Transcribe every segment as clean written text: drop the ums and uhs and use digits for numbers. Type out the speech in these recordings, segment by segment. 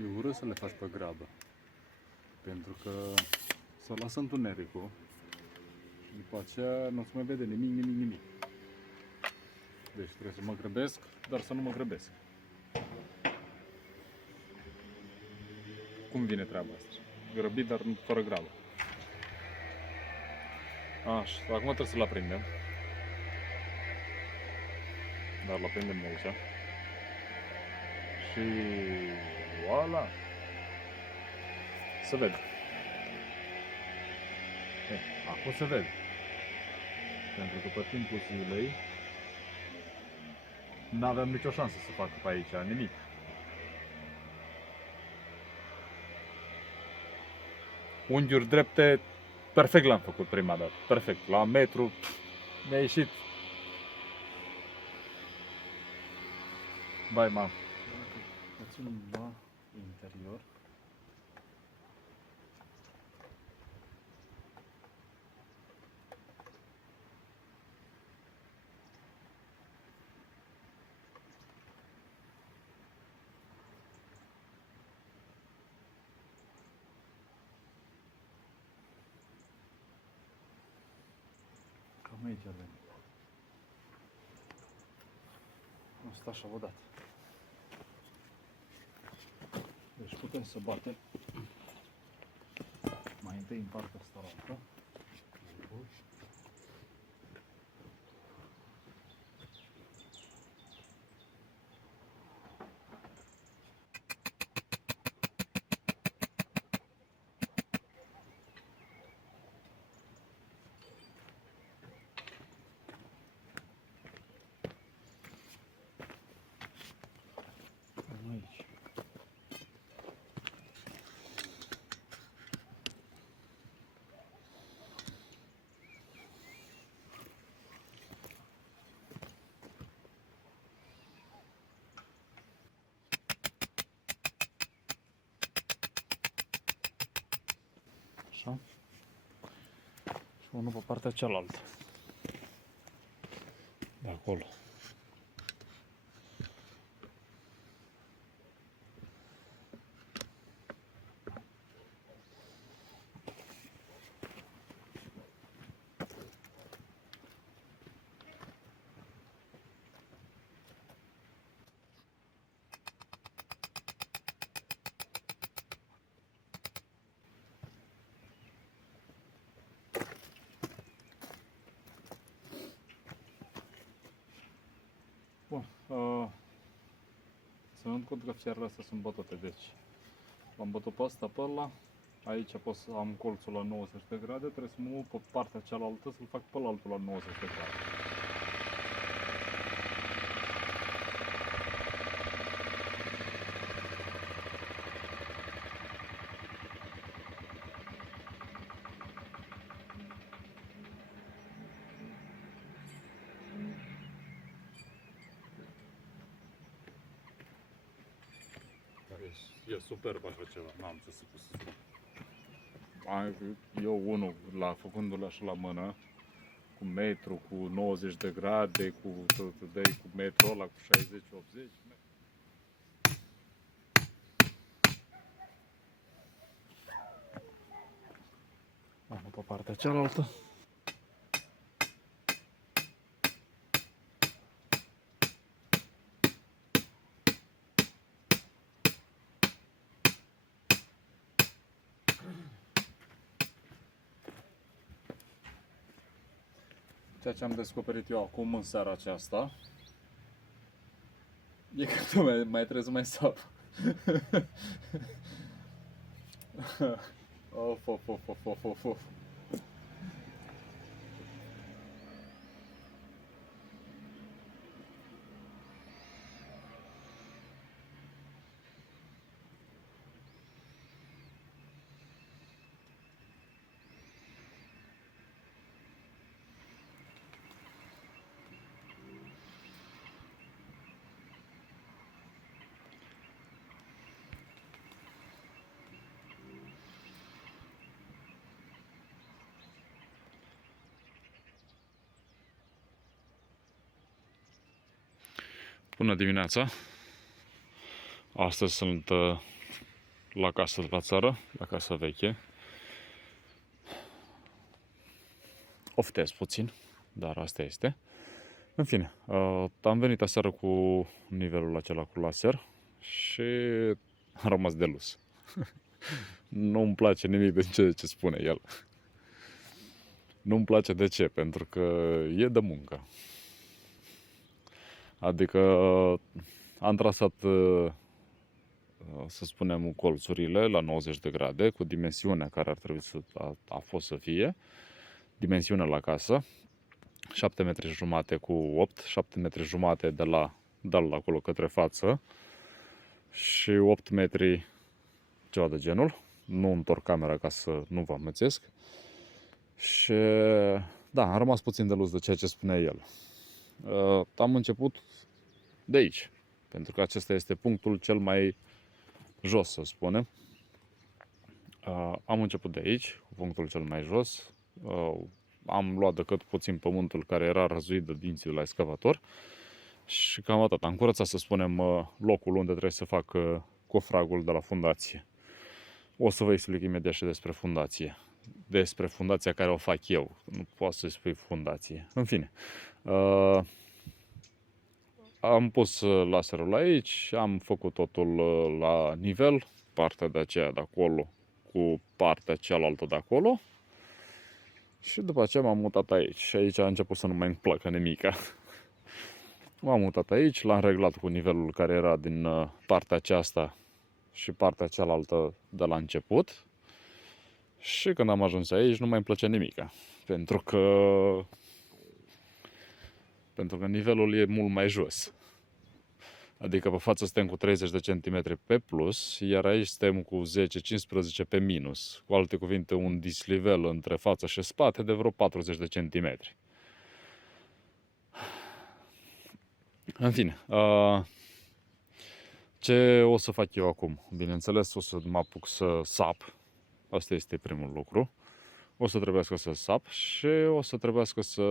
E urât să le faci pe grabă, pentru că să lasă întunericul și după aceea nu se mai vede nimic. Deci trebuie să mă grăbesc, dar să nu mă grăbesc. Cum vine treaba asta? Grăbit, dar fără grabă. Așa, acum trebuie să-l aprindem. Dar l-aprindem aici. Și voilà! Se vede. Acum se vede. Pentru că pe timpul zilei n-aveam nicio șansă să fac pe aici nimic. Unghiuri drepte, perfect l-am făcut prima dată. Perfect. La metru mi-a ieșit. Vai, mam. Ținem la interior. Cam aici avem. Nu stă așa odată. Deci putem să batem mai întâi în partea asta la altă. Aici. Așa. Și unul pe partea cealaltă. De acolo. Bun, ținând cont că fiarele astea sunt bătute, deci l-am bătut pe ăsta, pe ăla, aici pot să am colțul la 90 de grade, trebuie să mă mut pe partea cealaltă să-l fac pe altul la 90 de grade. E superb așa ceva, n-am ce să spun. Eu unul, făcându-l așa la mână, cu metru, cu 90 de grade, cu metru ăla, cu 60-80. pe partea cealaltă. Ceea ce am descoperit eu acum în seara aceasta e că tu mai trebuie să mai sap. Of. Bună dimineața! Astăzi sunt la casă de la țară, la casa veche. Oftez puțin, dar asta este. În fine, am venit aseară cu nivelul acela cu laser și am rămas delus. Nu-mi place nimic de ce spune el. Nu-mi place de ce, pentru că e de muncă. Adică am trasat, să spunem, colțurile la 90 de grade cu dimensiunea care ar trebui să a fost să fie. Dimensiunea la casă. 7 metri jumate cu 8, 7 metri jumate de la deal acolo către față și 8 metri ceva de genul. Nu întorc camera ca să nu vă amețesc. Și da, am rămas puțin delus de ceea ce spunea el. Am început de aici, pentru că acesta este punctul cel mai jos, să spunem. Am început de aici, cu punctul cel mai jos. Am luat decât puțin pământul care era răzuit de dinții la excavator și cam atât. Am curățat, să spunem, locul unde trebuie să fac cofragul de la fundație. O să vă explic imediat și despre fundație. Despre fundația care o fac eu. Nu poți să-i spui fundație. În fine. Am pus laserul aici, am făcut totul la nivel, partea de aceea de acolo cu partea cealaltă de acolo. Și după aceea m-am mutat aici. Și aici a început să nu mai îmi placă nimica. M-am mutat aici, l-am reglat cu nivelul care era din partea aceasta și partea cealaltă de la început. Și când am ajuns aici nu mai îmi plăcea nimica. Pentru că nivelul e mult mai jos. Adică pe față suntem cu 30 de centimetri pe plus, iar aici suntem cu 10-15 pe minus. Cu alte cuvinte, un disnivel între față și spate de vreo 40 de centimetri. În fine, ce o să fac eu acum? Bineînțeles, o să mă apuc să sap. Asta este primul lucru. O să trebuiască să sap și o să trebuiască să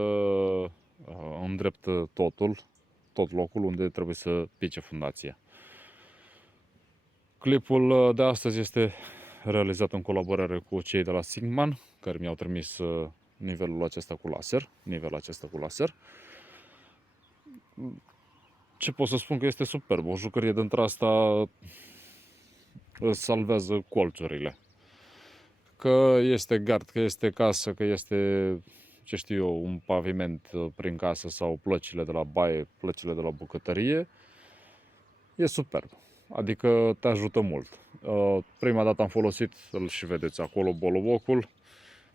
îndrept tot locul unde trebuie să pice fundația. Clipul de astăzi este realizat în colaborare cu cei de la Sigman, care mi-au trimis nivelul acesta cu laser. Ce pot să spun? Că este superb. O jucărie dintre asta salvează colțurile. Că este gard, că este casă, că este, ce știu eu, un paviment prin casă sau plăcile de la baie, plăcile de la bucătărie, e superb. Adică te ajută mult. Prima dată am folosit, îl și vedeți acolo, bolobocul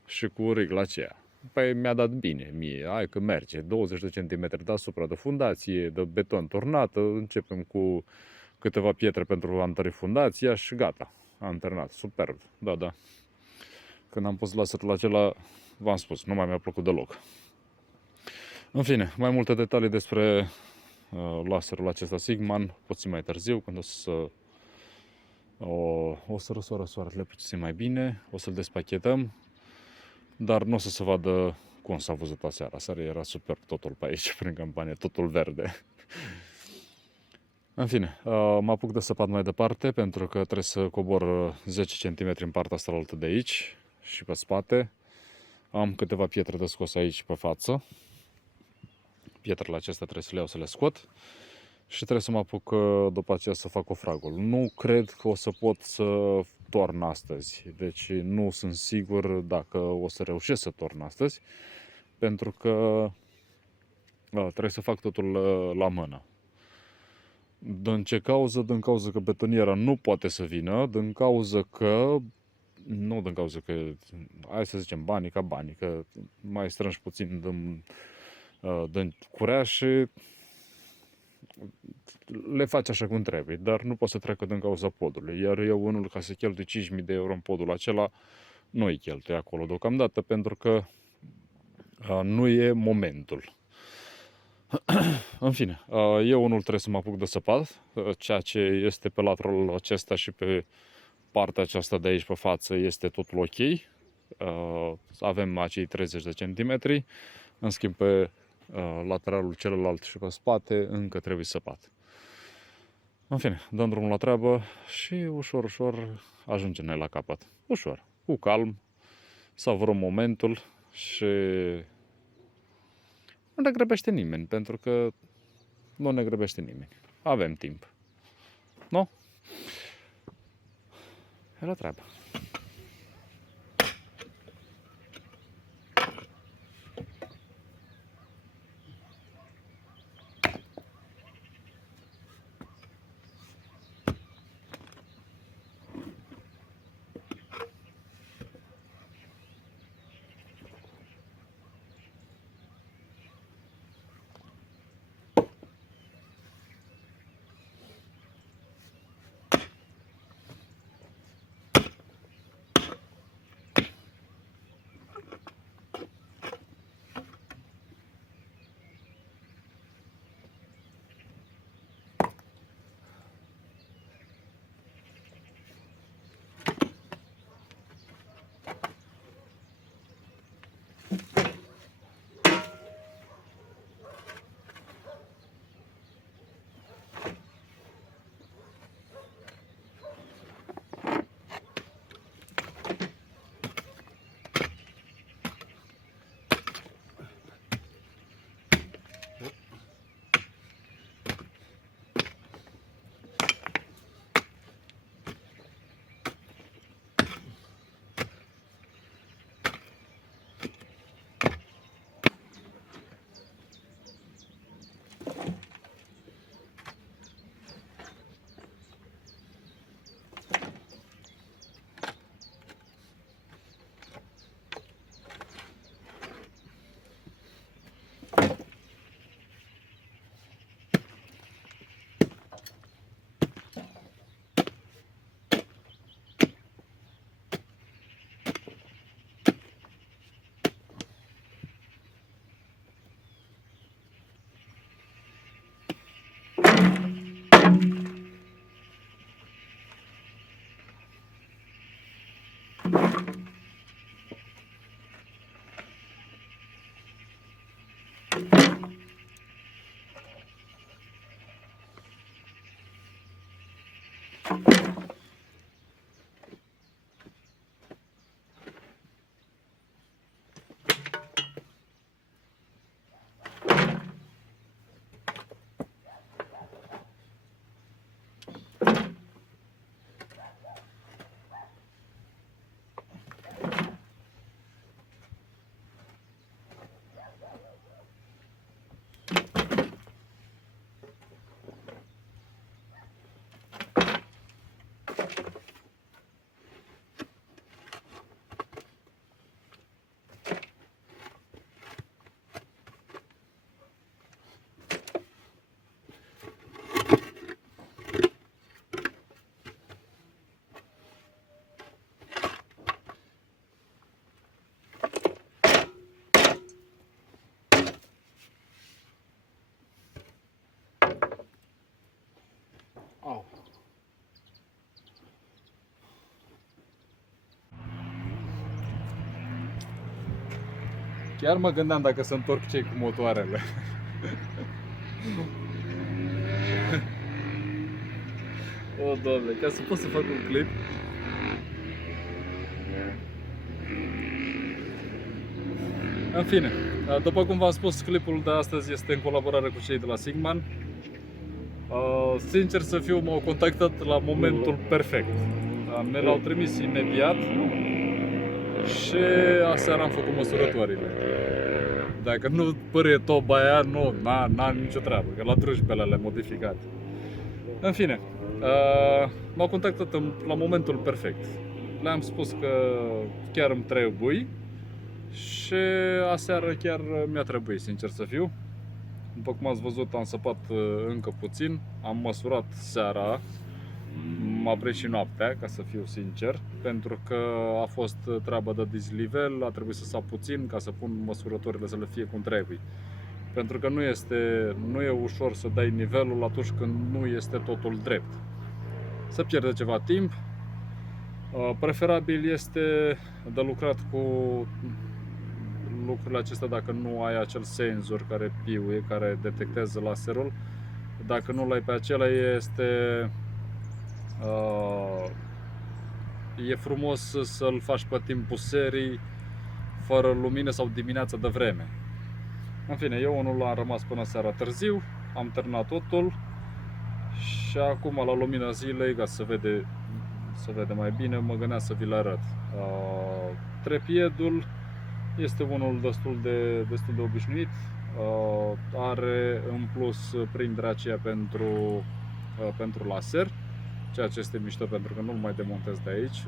și cu rigla aceea. Păi mi-a dat bine mie, hai că merge, 20 de centimetri deasupra de fundație, de beton turnată, începem cu câteva pietre pentru a întări fundația și gata, am terminat, superb, da. Când am pus laserul acela, v-am spus, nu mai mi-a plăcut deloc. În fine, mai multe detalii despre laserul acesta Sigman, puțin mai târziu, când o să răsoară soarele puțin mai bine, o să-l despachetăm, dar nu o să se vadă cum s-a văzut aseară. Aseară era super totul pe aici, prin campanie, totul verde. În fine, mă apuc de săpat mai departe, pentru că trebuie să cobor 10 cm în partea asta altă de aici și pe spate. Am câteva pietre de scos aici pe față. Pietrele acestea trebuie să le iau să le scot. Și trebuie să mă apuc după aceea să fac ofragul. Nu cred că o să pot să torn astăzi. Deci nu sunt sigur dacă o să reușesc să torn astăzi. Pentru că trebuie să fac totul la mână. Din ce cauză? Din cauza că betoniera nu poate să vină, din cauza că nu din cauza că, hai să zicem, banii ca banii, că mai strângi puțin din curea și le faci așa cum trebuie, dar nu poți să treacă din cauza podului. Iar eu, unul, ca să cheltui 5.000 de euro în podul acela, nu îi cheltui acolo deocamdată, pentru că nu e momentul. În fine, eu unul trebuie să mă apuc de săpat, ceea ce este pe lateralul acesta și pe partea aceasta de aici pe față este totul ok. Avem acei 30 de centimetri, în schimb pe lateralul celălalt și pe spate încă trebuie săpat. În fine, dăm drumul la treabă și ușor, ușor ajungem noi la capăt. Ușor, cu calm, savurăm momentul și nu ne grăbește nimeni, pentru că nu ne grăbește nimeni. Avem timp. Nu? E la treabă. Au. Chiar mă gândeam dacă să întorc cei cu motoarele. O, Doamne, ca să pot să fac un clip. În fine, după cum v-am spus, clipul de astăzi este în colaborare cu cei de la Sigman. Sincer să fiu, m-au contactat la momentul perfect. Mi l-au trimis imediat și aseară am făcut măsurătorile. Dacă nu pârie toba aia, nu, n-am nicio treabă, că la drujbele le modificate. În fine, m-au contactat la momentul perfect. Le-am spus că chiar îmi trebuie și aseară chiar mi-a trebuit, sincer să fiu. După cum ați văzut, am săpat încă puțin, am măsurat seara, m-a prins și noaptea, ca să fiu sincer, pentru că a fost treaba de diznivel, a trebuit să sap puțin ca să pun măsurătorile să le fie cum trebuie. Pentru că nu e ușor să dai nivelul atunci când nu este totul drept. Se pierde ceva timp. Preferabil este de lucrat cu lucrurile acestea dacă nu ai acel senzor care piuie, care detectează laserul. Dacă nu l-ai pe acela, e frumos să-l faci pe timpul serii, fără lumină sau dimineața de vreme. În fine, eu unul am rămas până seara târziu, am terminat totul și acum la lumina zilei, ca să vede mai bine, mă gândeam să vi-l arăt. Trepiedul este unul destul de obișnuit, are în plus prinderea aceea pentru laser, ceea ce este mișto pentru că nu-l mai demontez de aici,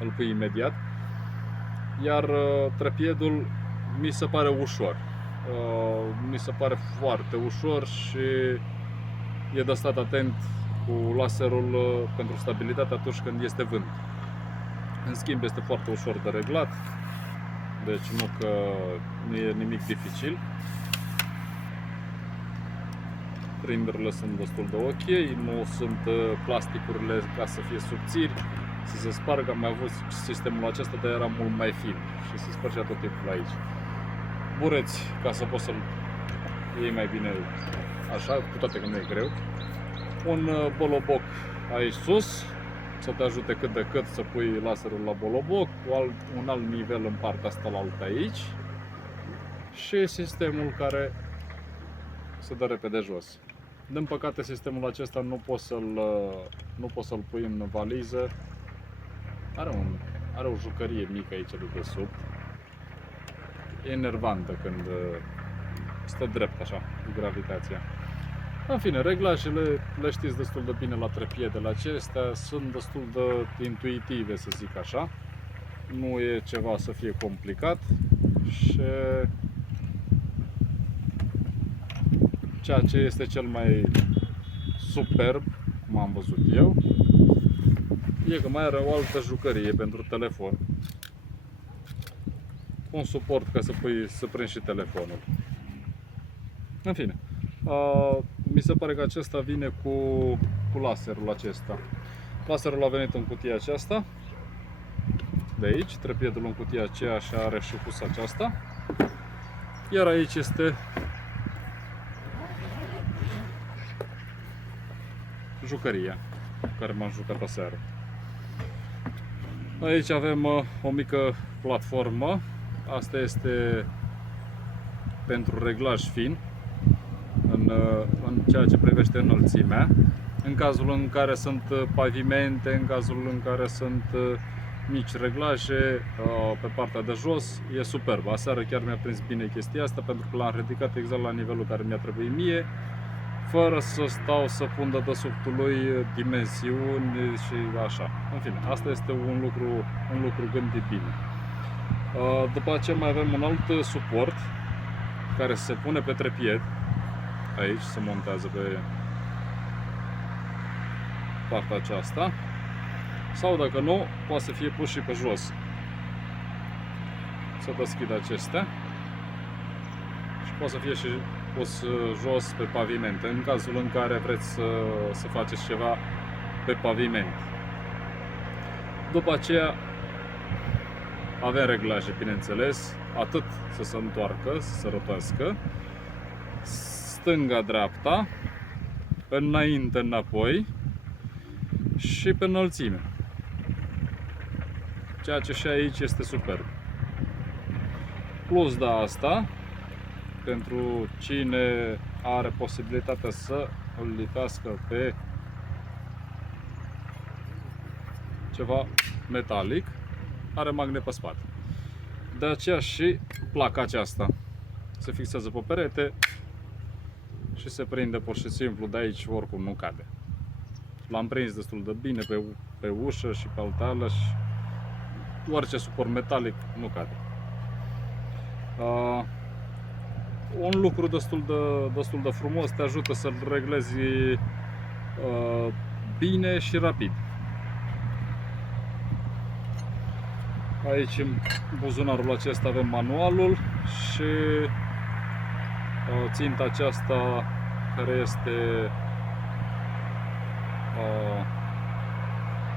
îl pui imediat. Iar trepiedul mi se pare ușor, mi se pare foarte ușor și e de stat atent cu laserul pentru stabilitate atunci când este vânt. În schimb, este foarte ușor de reglat, deci nu e nimic dificil. Prinderile sunt destul de ok, nu sunt plasticurile ca să fie subțiri, să se spargă. Am mai avut sistemul acesta, dar era mult mai fin și se spargea tot timpul aici. Bureți ca să poți să-l iei mai bine așa, cu toate că nu e greu. Un boloboc aici sus, să te ajute cât de cât să pui laserul la boloboc, un alt nivel în partea asta la altă aici și sistemul care se dă repede jos. Din păcate, sistemul acesta nu poți să-l pui în valiză. Are o jucărie mică aici de sub. E enervantă când stă drept așa, cu gravitația. În fine, reglajele le știți destul de bine la trepiedele acestea, sunt destul de intuitive, să zic așa. Nu e ceva să fie complicat și ceea ce este cel mai superb, cum am văzut eu, e că mai are o altă jucărie pentru telefon. Un suport ca să prinzi și telefonul. În fine, mi se pare că acesta vine cu laserul acesta. Laserul a venit în cutia aceasta, de aici, trepiedul în cutia aceea și are și husa aceasta. Iar aici este jucăria cu care m-am jucat aseară. Aici avem o mică platformă. Asta este pentru reglaj fin în ceea ce privește înălțimea. În cazul în care sunt pavimente, în cazul în care sunt mici reglaje pe partea de jos, e superb. Aseară chiar mi-a prins bine chestia asta pentru că l-am ridicat exact la nivelul care mi-a trebuit mie, fără să stau să pun de desubtul lui dimensiuni și așa. În fine, asta este un lucru gândit bine. După aceea mai avem un alt suport care se pune pe trepied. Aici se montează pe partea aceasta. Sau dacă nu, poate să fie pus și pe jos. Să deschid acestea. Și poate să fie și pus jos pe paviment, în cazul în care vreți să faceți ceva pe paviment. După aceea avem reglaje, bineînțeles, atât să se întoarcă, să se rotească, stânga-dreapta, înainte-înapoi și pe înălțime. ceea ce și aici este superb. Plus de asta, pentru cine are posibilitatea să îl lipească pe ceva metalic, are magnet pe spate. De aceea și placa aceasta se fixează pe perete și se prinde pur și simplu de aici, oricum nu cade. L-am prins destul de bine pe ușă și pe alteală și orice suport metalic nu cade. Un lucru destul de frumos, te ajută să-l reglezi bine și rapid. Aici în buzunarul acesta avem manualul și ținta aceasta care este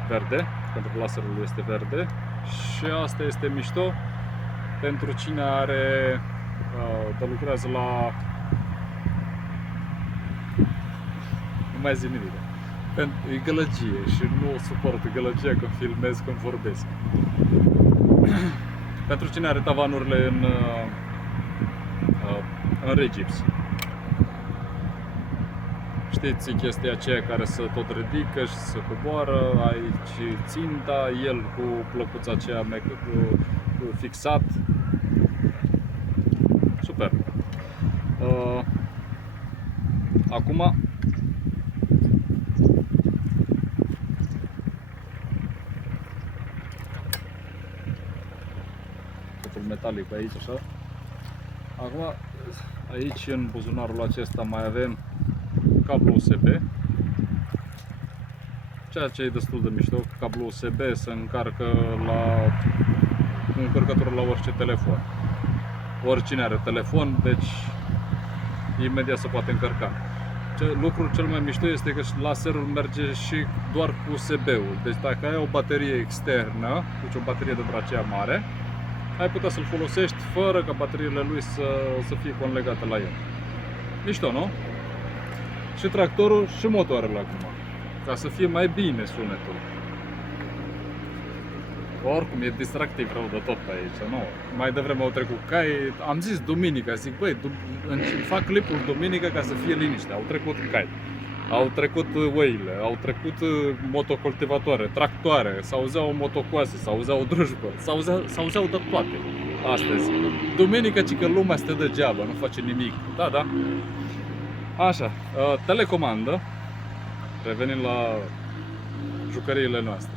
verde, pentru că laserul este verde, și asta este mișto pentru cine are lucrează la, nu mai zic nimic, e gălăgie și nu suport gălăgia când filmez, când vorbesc. Pentru cine are tavanurile în regips. Știți chestia aceea care se tot ridică și se coboară, aici ținta, el cu plăcuța aceea fixat. Super. Acum totul metalic pe aici, așa. Acum, aici în buzunarul acesta mai avem cablu USB, ceea ce e destul de mișto. Cablu USB se încarcă cu încărcătură la orice telefon. Oricine are telefon, deci imediat se poate încărca. Lucrul cel mai mișto este că laserul merge și doar cu USB-ul. Deci dacă ai o baterie externă, deci o baterie de aceea mare, ai putea să-l folosești fără ca bateriile lui să fie conlegate la el. Mișto, nu? Și tractorul și motoarele acum, ca să fie mai bine sunetul. Oricum e distractiv rău de tot pe aici, nu? Mai devreme au trecut cai, am zis duminica, zic băi, fac clipul duminica ca să fie liniște. Au trecut cai, au trecut oile, au trecut motocultivatoare, tractoare, s-auzeau motocoase, s-auzeau drujbă, s-auzeau de toate astăzi. Duminica, ci că lumea stă degeaba, nu face nimic. Da, da. Așa, telecomandă, revenim la jucăriile noastre.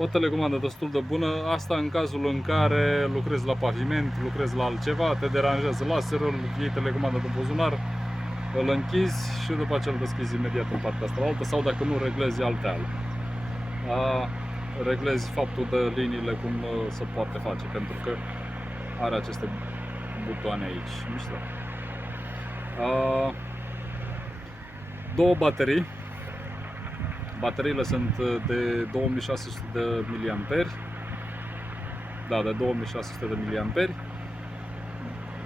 O telecomandă destul de bună, asta în cazul în care lucrezi la paviment, lucrezi la altceva, te deranjează laserul, iei telecomanda de buzunar, îl închizi și după aceea îl deschizi imediat în partea asta altă, sau dacă nu, reglezi alteală. Reglezi faptul de liniile cum se poate face, pentru că are aceste butoane aici. Mișto. Două baterii. Bateriile sunt de 2600 de mAh. Da, de 2600 de mAh.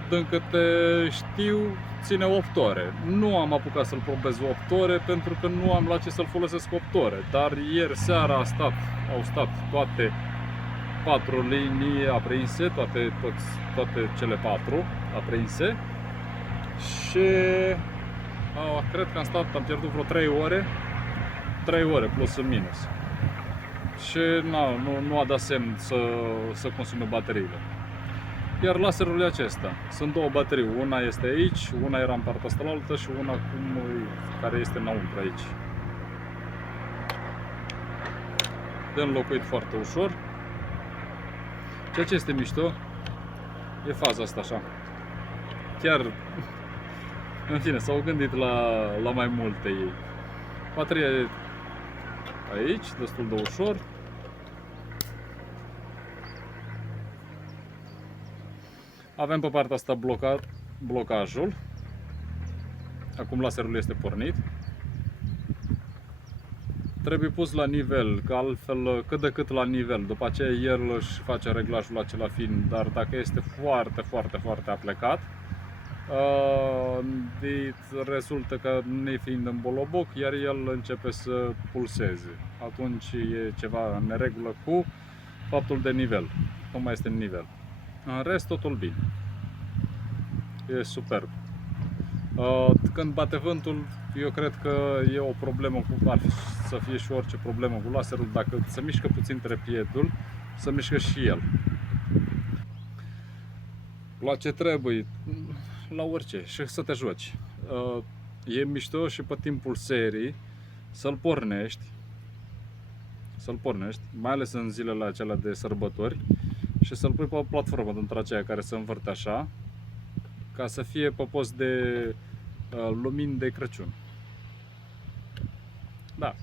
Din câte știu, ține 8 ore. Nu am apucat să-l probez 8 ore pentru că nu am la ce să-l folosesc 8 ore. Dar ieri seara au stat toate 4 linii aprinse, toate cele 4 aprinse. Și cred că am pierdut vreo 3 ore. 3 ore plus în minus. Și nu a dat semn să consume bateriile. Iar laserul acesta, sunt două baterii, una este aici, una era în partea asta altă și una care este înăuntru aici. De înlocuit foarte ușor. Ceea ce este mișto e faza asta așa. Chiar, în fine, s-au gândit la mai multe ei. Bateria e aici, destul de ușor. Avem pe partea asta blocajul. Acum laserul este pornit. Trebuie pus la nivel, că altfel cât de cât la nivel. După aceea el își face reglajul acela fin, dar dacă este foarte aplecat, rezultă că nefiind în boloboc, iar el începe să pulseze. Atunci e ceva în neregulă cu faptul de nivel. Nu mai este nivel. În rest, totul bine. E superb. Când bate vântul, eu cred că e o problemă, ar fi să fie și orice problemă cu laserul, dacă se mișcă puțin trepietul, se mișcă și el. La ce trebuie, la orice, și să te joci. E mișto și pe timpul serii să-l pornești, mai ales în zilele acelea de sărbători, și să-l pui pe o platformă dintre aceea care se învârte așa, ca să fie pe post de lumini de Crăciun. Da,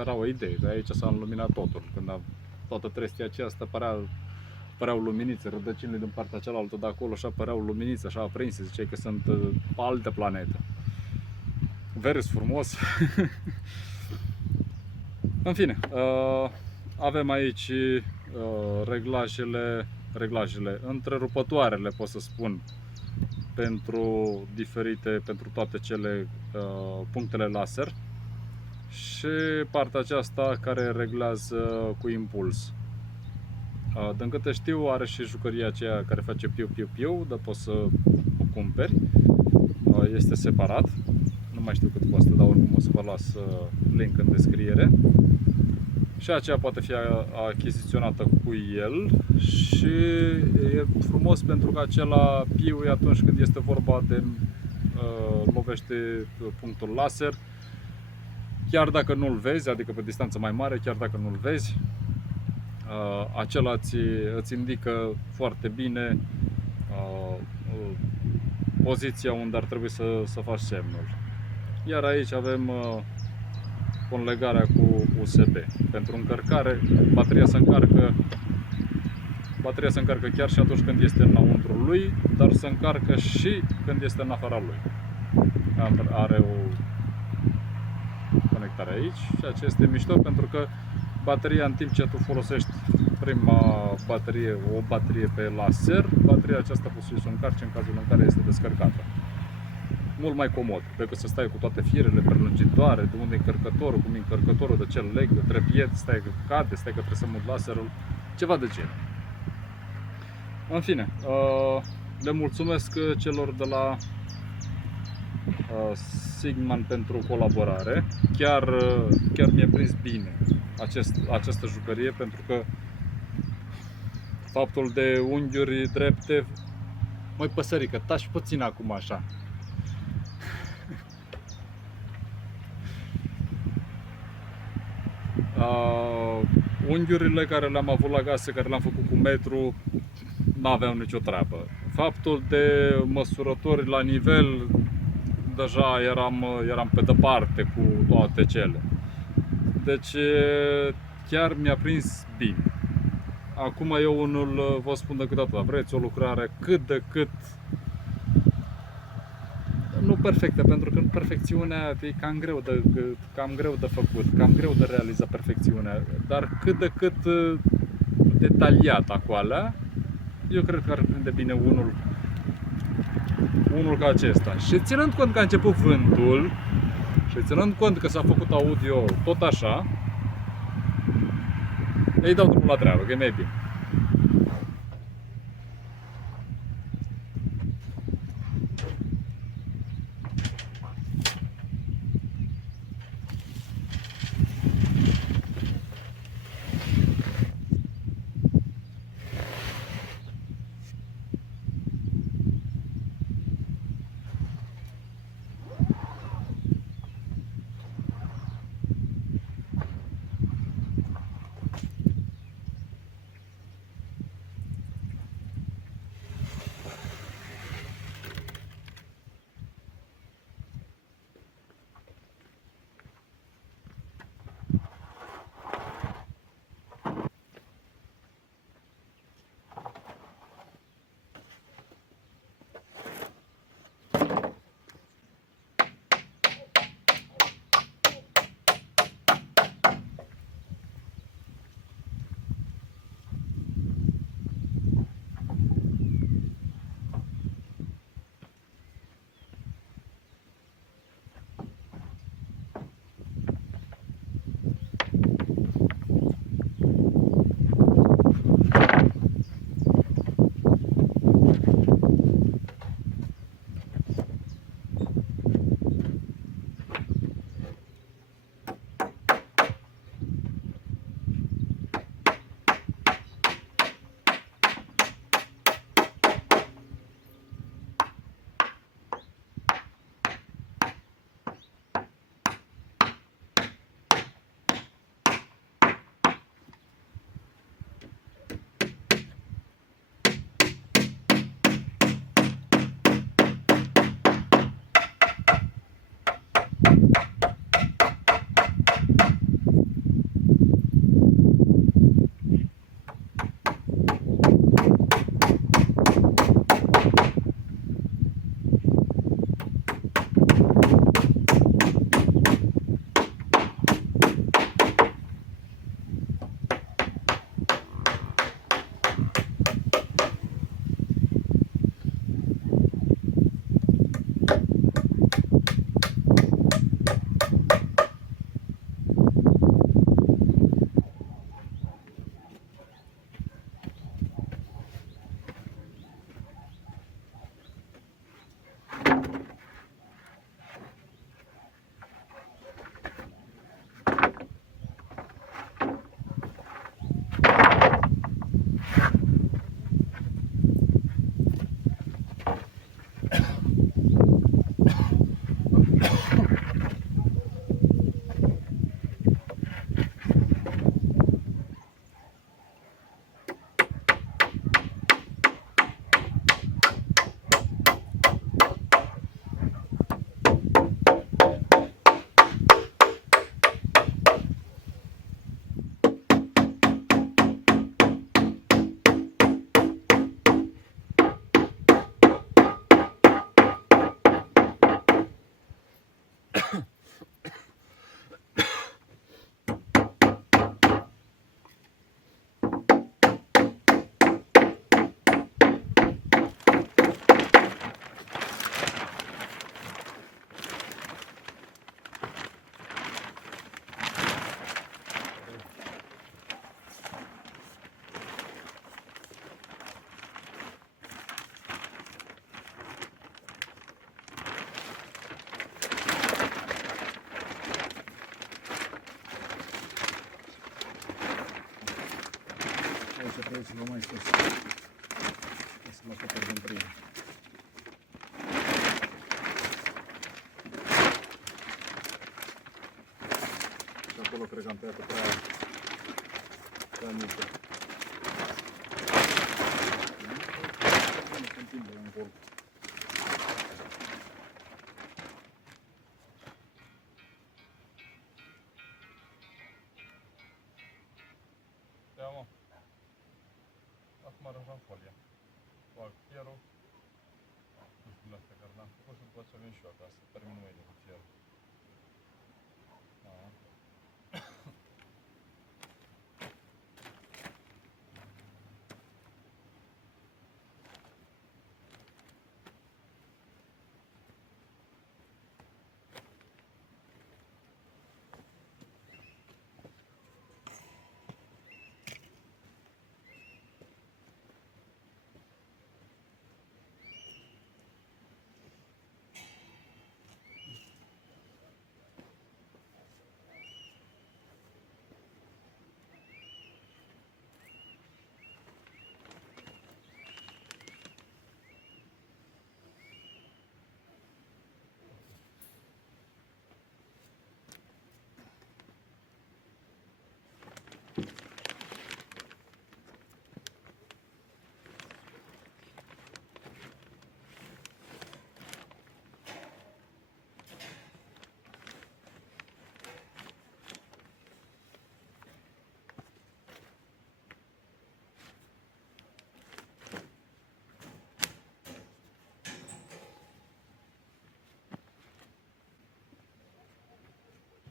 era o idee, de aici s-a înluminat totul. Când toată trestia aceasta păreau luminițe, rădăcinile din partea cealaltă de acolo așa păreau luminițe, așa aprinse, ziceai că sunt pe altă planetă. Vers frumos. În fine, avem aici reglajele, întrerupătoarele, pot să spun, pentru toate cele punctele laser, și partea aceasta care reglează cu impuls. Din câte știu, are și jucăria aceea care face piu-piu-piu, dar poți să o cumperi. Este separat. Nu mai știu cât costă, dar oricum o să vă las link în descriere. Și aceea poate fi achiziționată cu el și e frumos pentru că acela piu e atunci când este vorba de lovește punctul laser, chiar dacă nu-l vezi, adică pe distanță mai mare, chiar dacă nu-l vezi, acela îți indică foarte bine poziția unde ar trebui să faci semnul. Iar aici avem conlegarea cu USB. Pentru încărcare, bateria se încarcă chiar și atunci când este înăuntru lui, dar se încarcă și când este în afara lui. Are o conectare aici și aceea este mișto pentru că bateria, în timp ce tu folosești prima baterie, o baterie pe laser, bateria aceasta poți să o încarci în cazul în care este descărcată. Mult mai comod decât să stai cu toate firele prelungitoare, de unde e încărcătorul, cum e încărcătorul, de ce leg, de trepied, stai că cade, stai că trebuie să mut laserul, ceva de genul. În fine, le mulțumesc celor de la Sigman pentru colaborare. Chiar mi-a prins bine această jucărie, pentru că faptul de unghiuri drepte, măi păsărică, taci puțin acum așa. Unghiurile care le-am avut la gase, care le-am făcut cu metru, nu aveau nicio treabă. Faptul de măsurători la nivel, deja eram pe departe cu toate cele. Deci chiar mi-a prins bine. Acum eu unul vă spun decât atât, vreți o lucrare cât de cât nu perfectă, pentru că perfecțiunea e cam greu de făcut, cam greu de realizat perfecțiunea, dar cât de cât detaliat acolo, eu cred că ar prinde bine unul ca acesta. Și ținând cont că a început vântul și ținând cont că s-a făcut audio tot așa, îi dau drumul la treabă, că e mai bine. trebuie ceva mai sus. O să-l acoperi din prima. Și acolo cred că am tăiat-o prea mică. Nu întinde în vol. Ia mă. Acum aranjam folia. Fac fierul. Nu știu de astea care n-am făcut și după ce vin și eu acasă. Termin mâine cu fierul. Da.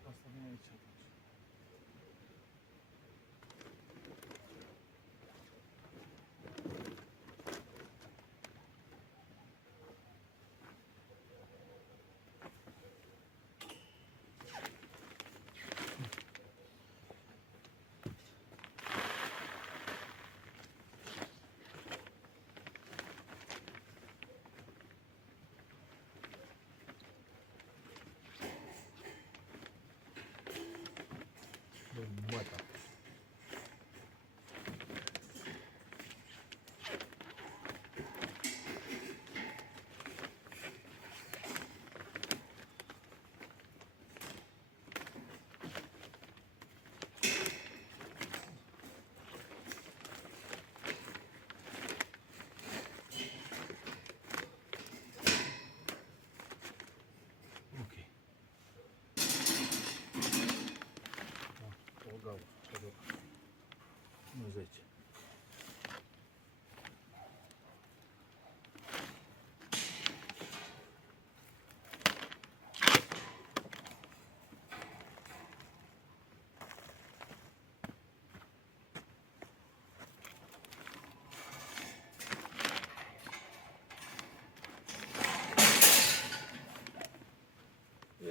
Asta vine aici atunci. Măta. Ok. O gaură, nu 10.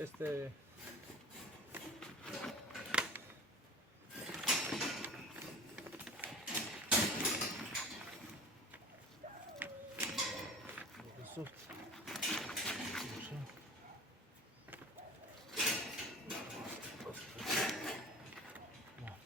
Este soft. Așa. Da.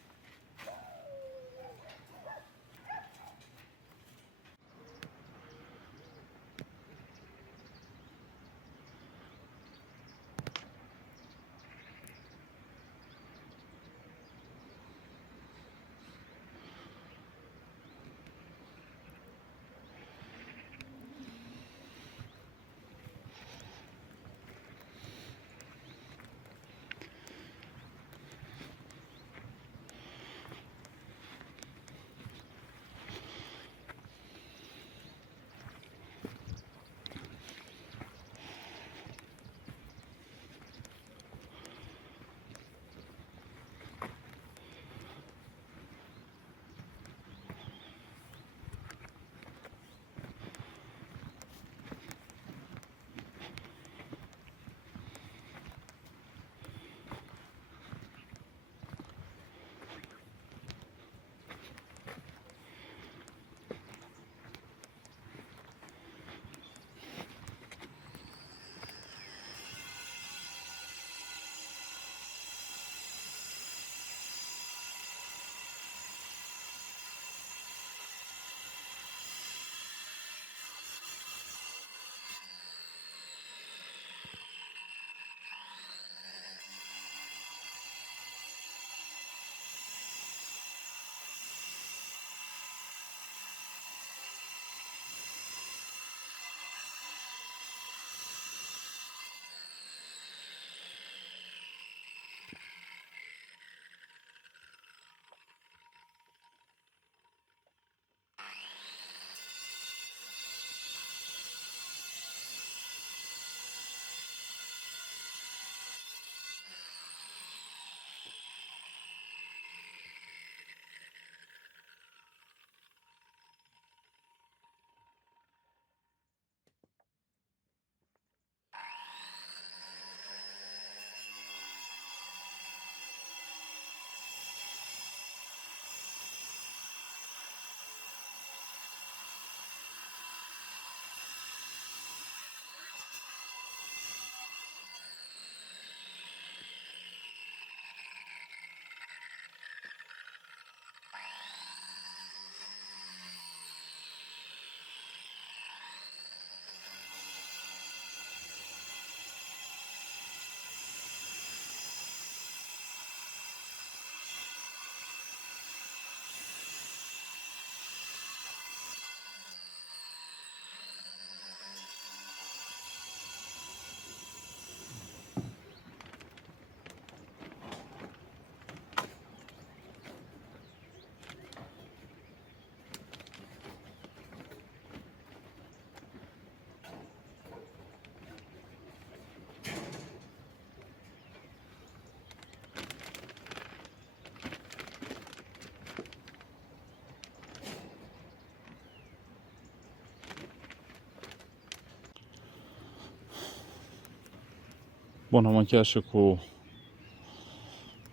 Bun, am încheiat și cu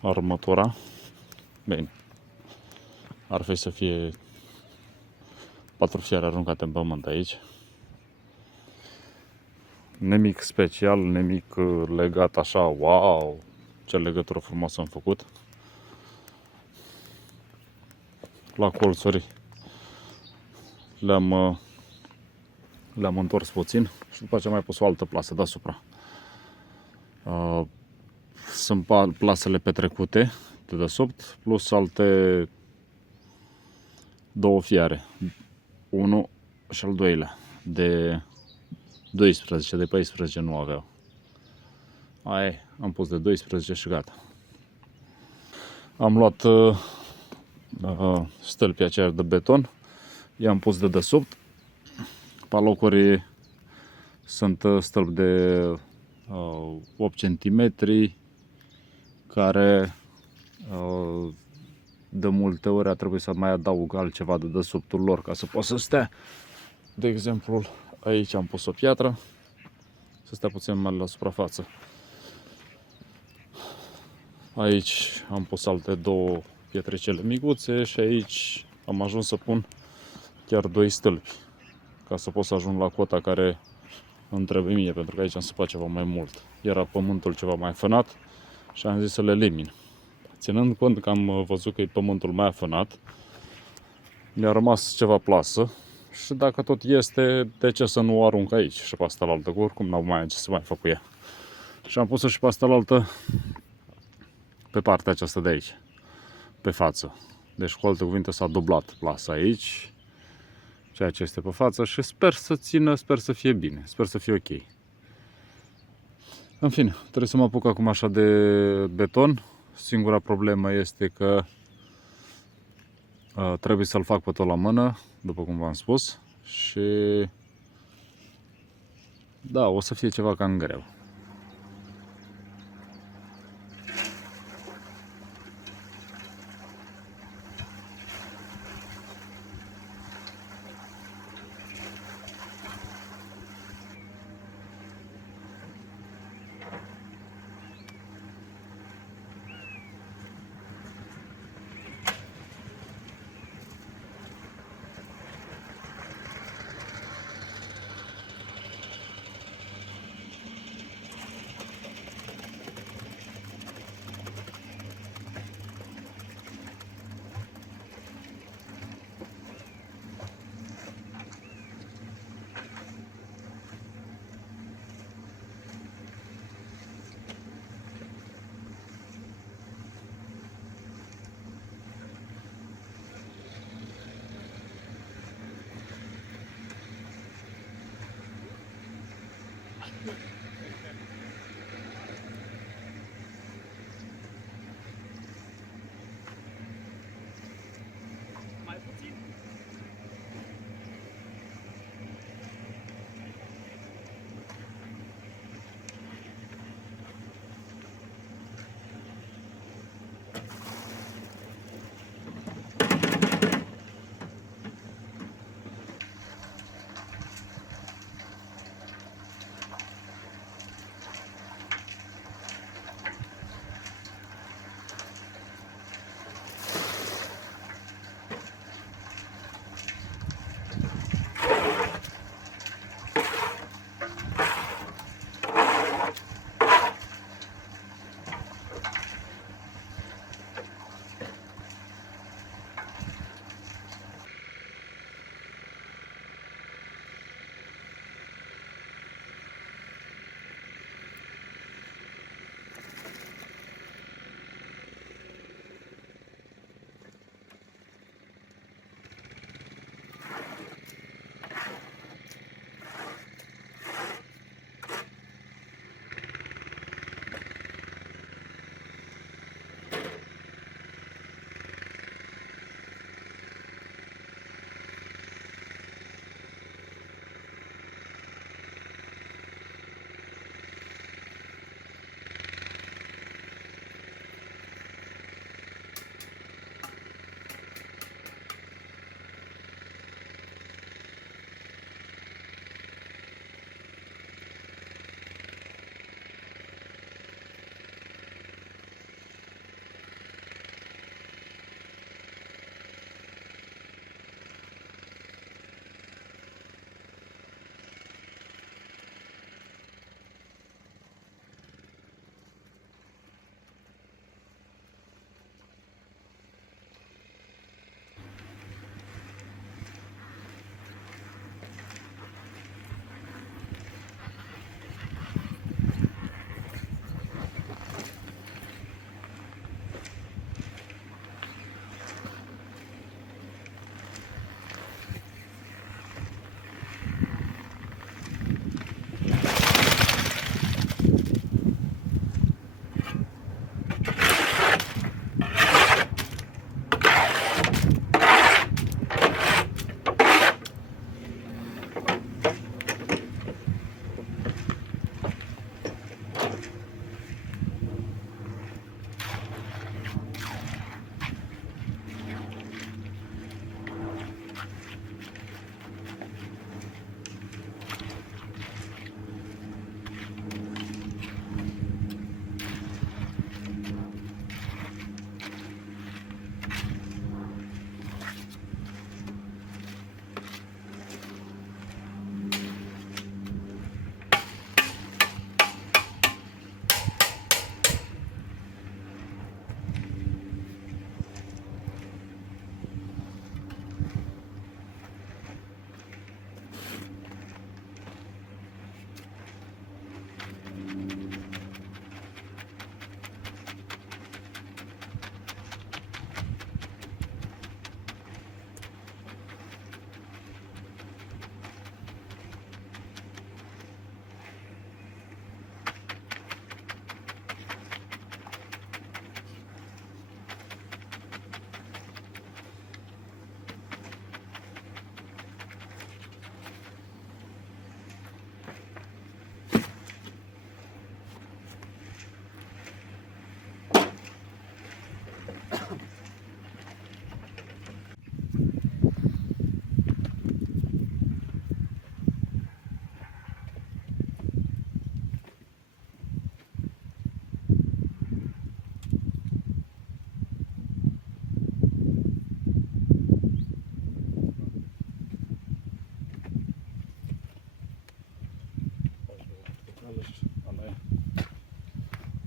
armătura. Bine, ar fi să fie 4 fiare aruncate în pământ aici. Nimic special, nimic legat așa, wow, ce legătură frumoasă am făcut. La colțuri le-am întors puțin și după aceea am mai pus o altă plasă deasupra. Sunt plasele petrecute de desubt, plus alte 2 fiare. Unul și al doilea. De 12, de 14 nu aveau. Am pus de 12 și gata. Am luat stâlpii aceia de beton. I-am pus de desubt. Pe locuri sunt stâlpi de 8 cm care de multe ori a trebuit să mai adaug altceva de desubtul lor ca să poată să stea. De exemplu, aici am pus o piatră să stea puțin mai la suprafață. Aici am pus alte 2 pietricele micuțe și aici am ajuns să pun chiar 2 stâlpi ca să pot să ajung la cota care îmi trebuie mie, pentru că aici am săpat ceva mai mult. Era pământul ceva mai afănat și am zis să le elimin. Ținând cont că am văzut că e pământul mai afănat, mi-a rămas ceva plasă și dacă tot este, de ce să nu o arunc aici și pe asta la altă, că oricum n-au mai ce să mai fac cu ea. Și am pus-o și pe asta la altă, pe partea aceasta de aici, pe față. Deci, cu alte cuvinte, s-a dublat plasa aici, ceea ce este pe față și sper să țină, sper să fie bine, sper să fie ok. În fine, trebuie să mă apuc acum așa de beton. Singura problemă este că trebuie să-l fac pe tot la mână, după cum v-am spus, și da, o să fie ceva cam greu.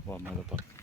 va mai departe.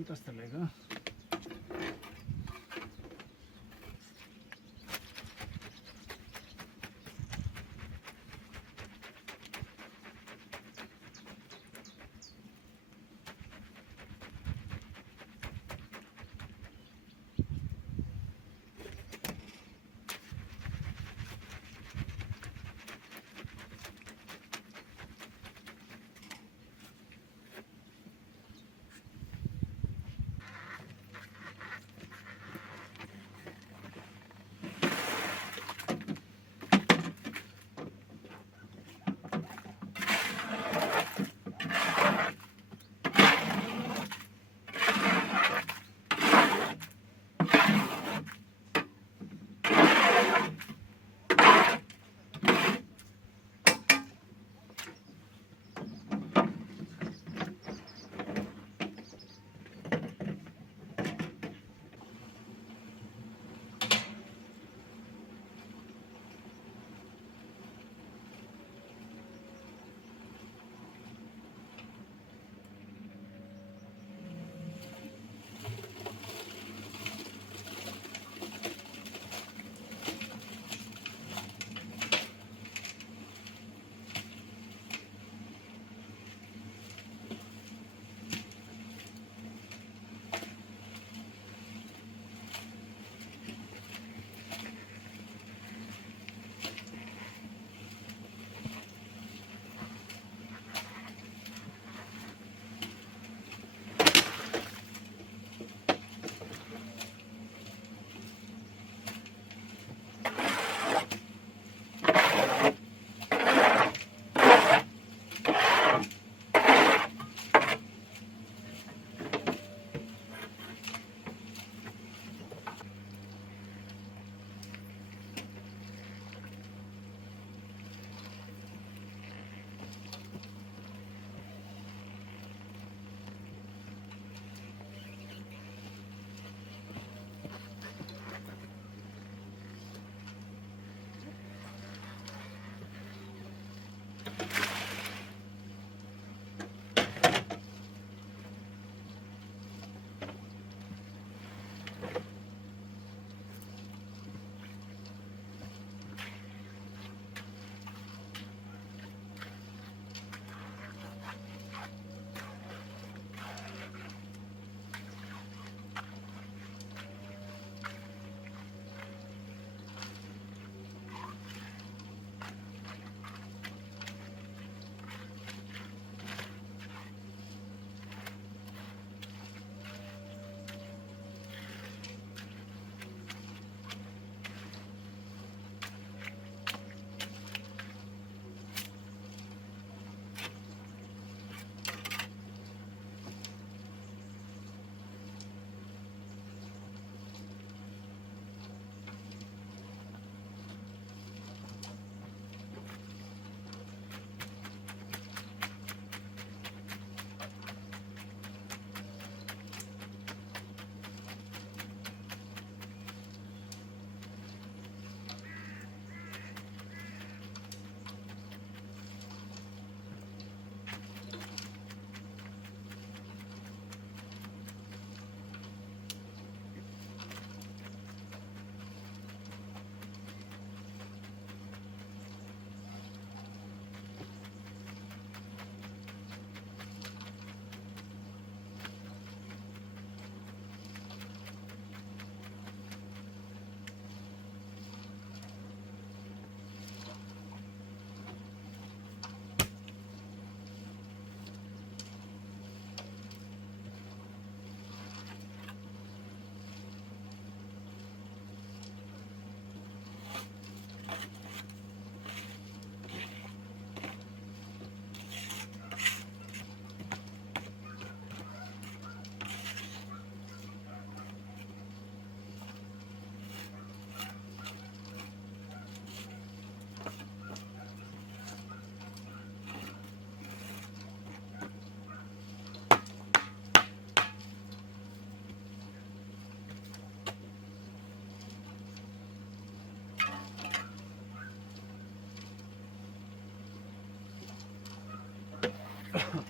Uite, asta legă. Ia.